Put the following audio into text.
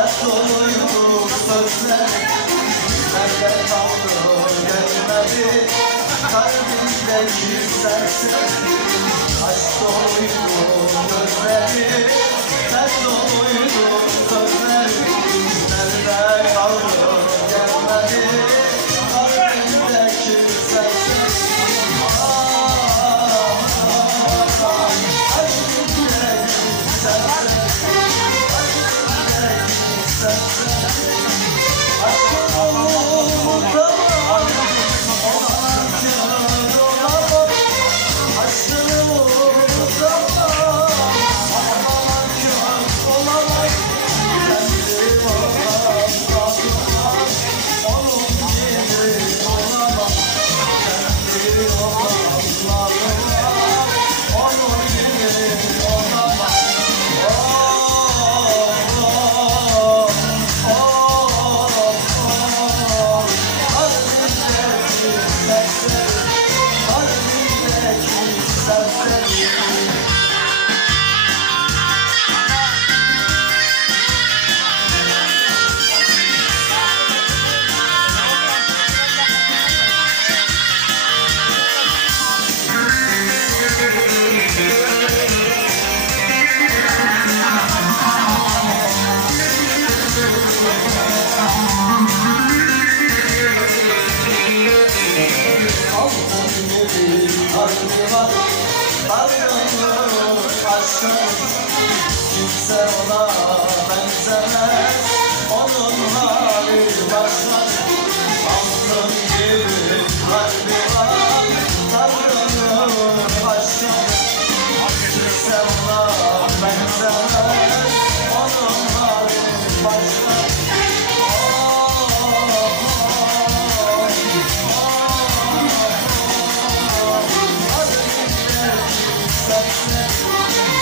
Dert doluydu sözler Nerede kaldı gelmedi. Kalbimden bir serser Aşk var Pardon aşkım Kimse ona Yeah.